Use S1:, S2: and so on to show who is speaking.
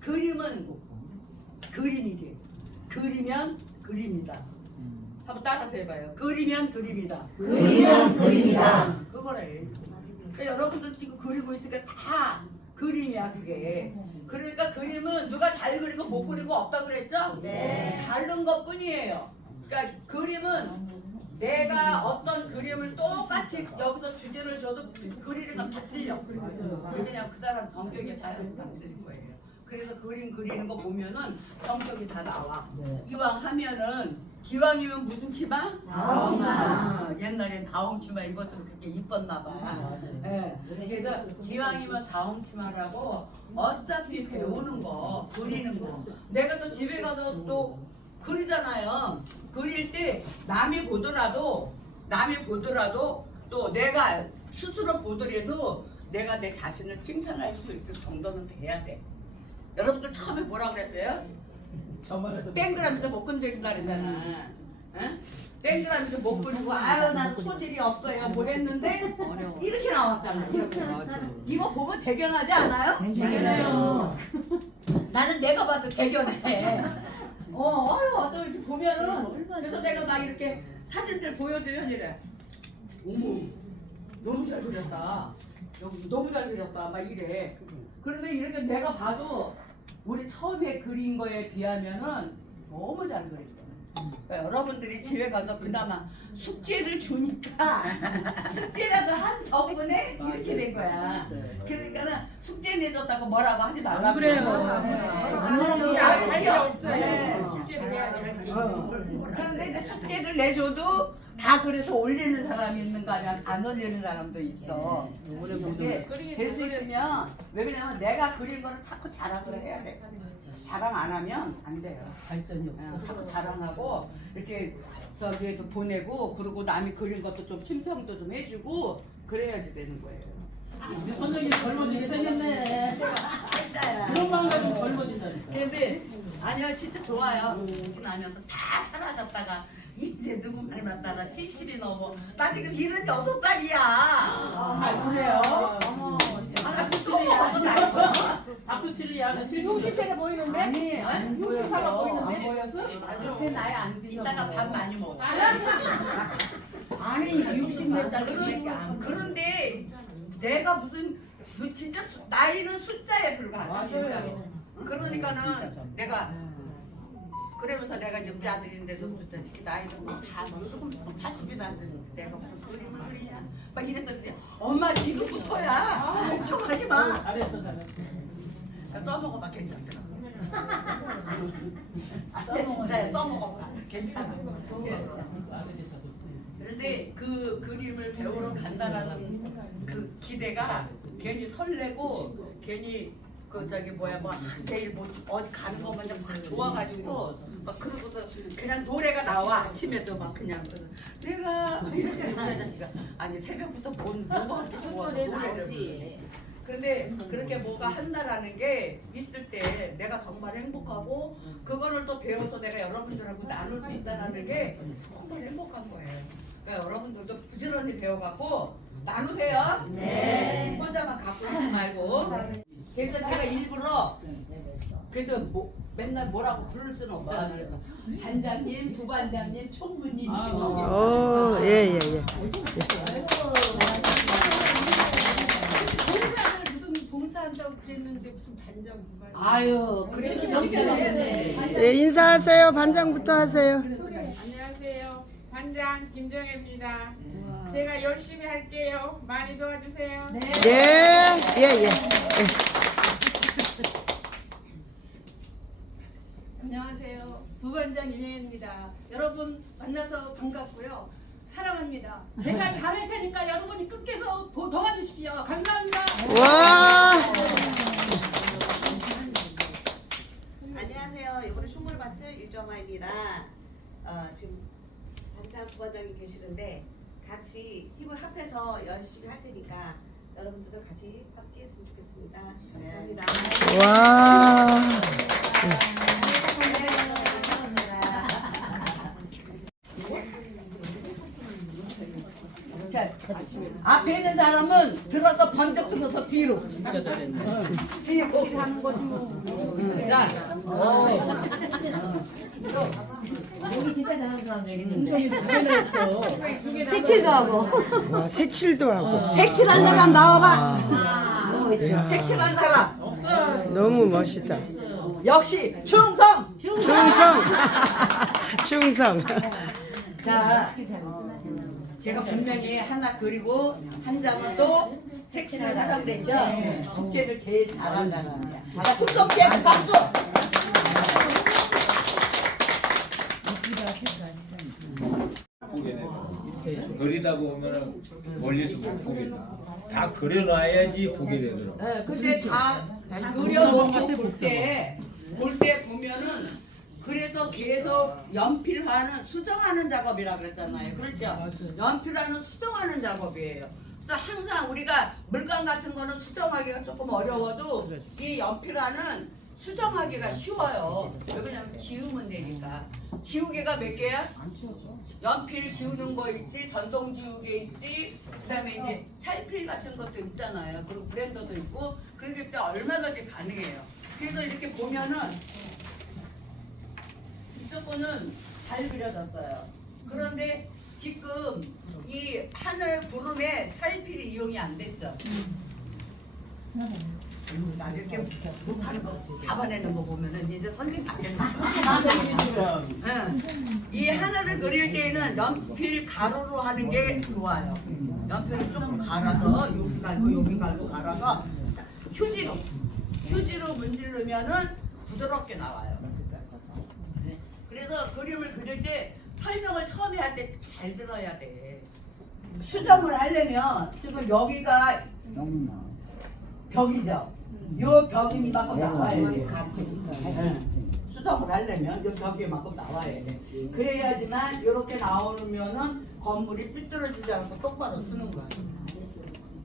S1: 그림은 그림이 돼. 그리면 그림이다. 한번 따라서 해봐요. 그리면 그림이다.
S2: 그리면 그림이다.
S1: 그거래. 그러니까 여러분들 지금 그리고 있으니까 다 그림이야 그게. 그러니까 그림은 누가 잘 그리고 못 그리고 없다 그랬죠?
S2: 네.
S1: 다른 것 뿐이에요. 그러니까 그림은 내가 어떤 그림을 똑같이 여기서 주제를 줘도 그리는 건 다 틀려. 그냥 그 사람 성격이 잘 다 틀린 거예요. 그래서 그림 그리는 거 보면은 성격이 다 나와. 이왕 하면은 기왕이면 무슨 치마?
S2: 다홍치마.
S1: 옛날엔 다홍치마 입었으면 그렇게 이뻤나 봐. 예. 그래서 기왕이면 다홍치마라고 어차피 배우는 거, 그리는 거. 내가 또 집에 가서 또 그리잖아요. 그릴 때 남이 보더라도 또 내가 스스로 보더라도 내가 내 자신을 칭찬할 수 있을 정도는 돼야 돼. 여러분들 처음에 뭐라 그랬어요? 땡그라미도 못 건드린다 그랬잖아. 응? 땡그라미도 못 그리고 아유 난 소질이 없어요 뭐 했는데 이렇게 나왔잖아. 이렇게. 이거 보면 대견하지 않아요?
S2: 대견해요.
S1: 나는 내가 봐도 대견해. 아유 어떤 이렇게 보면은 그래서 내가 막 이렇게 사진들 보여주면 이래. 어머 너무 잘 그렸다. 너무 잘 그렸다 막 이래. 그런데 이렇게 내가 봐도 우리 처음에 그린 거에 비하면은 너무 잘 그렸어. 그러니까 여러분들이 집에 가서 그나마 숙제를 주니까 숙제라도 한 덕분에 이렇게 된 거야. 그러니까는 숙제 내줬다고 뭐라고 하지 말라고.
S3: 안 그래요.
S1: 할 게 없어요.
S3: 숙제를 해야 돼.
S1: 그런데 이제 숙제를 내줘도 다 그래서 올리는 사람이 있는 거 아니야? 안 올리는 사람도 있어. 이게 될 수 있으면 왜 그러냐면 내가 그린 거를 자꾸 자랑을 해야 돼. 자랑 안 하면 안 돼요.
S3: 발전이 없어.
S1: 자꾸 자랑하고 이렇게 저기에도 보내고 그리고 남이 그린 것도 좀 칭찬도 좀 해주고 그래야지 되는 거예요.
S3: 우리 선생님 젊어지게 생겼네.
S1: 진짜야.
S3: 그런 마음 가지고 젊어진다니까.
S1: 근데 아니요 진짜 좋아요. 나면서 다 사라졌다가 이제 누구 닮았다가 70이 넘어. 나 지금 76살이야. 아 그래요? 어머. 나
S3: 박수칠이야. 박수칠이야.
S2: 60세가 보이는데?
S1: 아니
S2: 64가 보이는데?
S3: 안 보였어?
S1: 그 나이 안 드셔.
S4: 이따가 밥 많이 먹어.
S1: 아니 60몇 살 그런데 내가 무슨 진짜 나이는 숫자에 불과하다 진짜로. 그러니까는 내가 그러면서 내가 이제 우리 아들인데도 나이도 다 조금 80이 났는데 내가 무슨 그림을 그리냐 막 이랬더니 엄마 지금부터야 걱정하지 마.
S3: 잘했어, 잘했어.
S1: 써먹어봐 괜찮더라고. 진짜 써먹어봐 괜찮아. 그런데 그 그림을 배우러 간다라는 그 기대가 괜히 설레고 괜히 그 저기 뭐야 뭐 내일 뭐 어디 가는 거 마냥 막 좋아가지고 막 그러고서 그냥 노래가 나와 아침에도 막 그냥 내가 이렇게 우리 아저씨가 아니 새벽부터 뭐가 그렇게 좋아서 노래를 부르네. 근데 그렇게 뭐가 한다라는 게 있을 때 내가 정말 행복하고 그거를 또 배워서 내가 여러분들하고 나눌 수 있다라는 게 정말 행복한 거예요. 그러니까 여러분들도 부지런히 배워가고 나누세요.
S2: 네.
S1: 혼자만 갖고 있지 말고. 그래서 제가 일부러 그래도 뭐 맨날 뭐라고 부를 수는 없잖아요. 반장님, 부반장님, 총무님 이렇게 정해요.
S5: 예.
S4: 무슨 봉사한다고 그랬는데 무슨 반장 부반.
S1: 아유, 그래도 정신없네.
S5: 예, 인사하세요. 반장부터 하세요.
S6: 안녕하세요. 반장 김정혜입니다. 제가 열심히 할게요. 많이 도와주세요. 네.
S5: 예.
S4: 안녕하세요. 부반장 이혜입니다. 여러분 만나서 반갑고요. 사랑합니다. 제가 잘할 테니까 여러분이 끝께서 도와주십시오. 감사합니다.
S5: 와.
S7: 안녕하세요. 이번에 흉물마트 유정아입니다. 지금 반장 부반장님 계시는데 같이 힘을 합해서 열심히 할 테니까 여러분들도 같이 함께했으면 좋겠습니다. 감사합니다.
S5: 와.
S1: 자, 앞에 있는 사람은 들어서 번쩍 들어서 뒤로.
S3: 진짜 잘했네.
S1: 뒤로 하는 거지 뭐. 자,
S2: 여기 진짜 잘하는 사람 내리는데.
S3: 중성이 두 개나 했어.
S2: 색칠도 하고.
S5: 와, 색칠도 하고.
S1: 색칠한 사람 나와봐.
S2: 너무 멋있어.
S1: 색칠한 사람.
S3: 없어.
S5: 너무 멋있다.
S1: 역시 충성.
S5: 충성. 충성.
S1: 자, 제가 분명히 하나 그리고 한 장은 또 색칠을 하라고 그랬죠. 숙제를 제일 잘한다는 거야. 자, 충성께 박수.
S8: 보게 되더라고. 그리다 보면은 멀리서 못 보게 돼. 다 그려놔야지 보게 되더라고.
S1: 네, 근데 다 그려놓고 볼 때 보면은 그래서 계속 연필하는 수정하는 작업이라 그랬잖아요. 그렇죠? 연필하는 수정하는 작업이에요. 또 항상 우리가 물감 같은 거는 수정하기가 조금 어려워도 이 연필하는 수정하기가 쉬워요. 왜 그러냐면 지우면 되니까. 지우개가 몇 개야? 연필 지우는 거 있지, 전동 지우개 있지, 그다음에 이제 찰필 같은 것도 있잖아요. 그리고 블렌더도 있고, 그게 또 얼마든지 가능해요. 그래서 이렇게 보면은 이쪽 거는 잘 그려졌어요. 그런데 지금 이 하늘 구름에 찰필이 이용이 안 됐어. 나 이렇게 못하는 거 잡아내는 거 보면은 이제 선생님 안 되는 거야. 이 하늘을 그릴 때는 연필 가로로 하는 게 좋아요. 연필을 조금 갈아서 여기 갈고 갈아서 자, 휴지로 문지르면은 부드럽게 나와요. 그래서 그림을 그릴 때 설명을 처음에 할 때 잘 들어야 돼. 수정을 하려면 지금 여기가 벽이죠. 요 벽이만큼 나와야 돼. 수정을 하려면 요 벽이만큼 나와야 돼. 그래야지만 이렇게 나오면은 건물이 삐뚤어지지 않고 똑바로 쓰는 거야.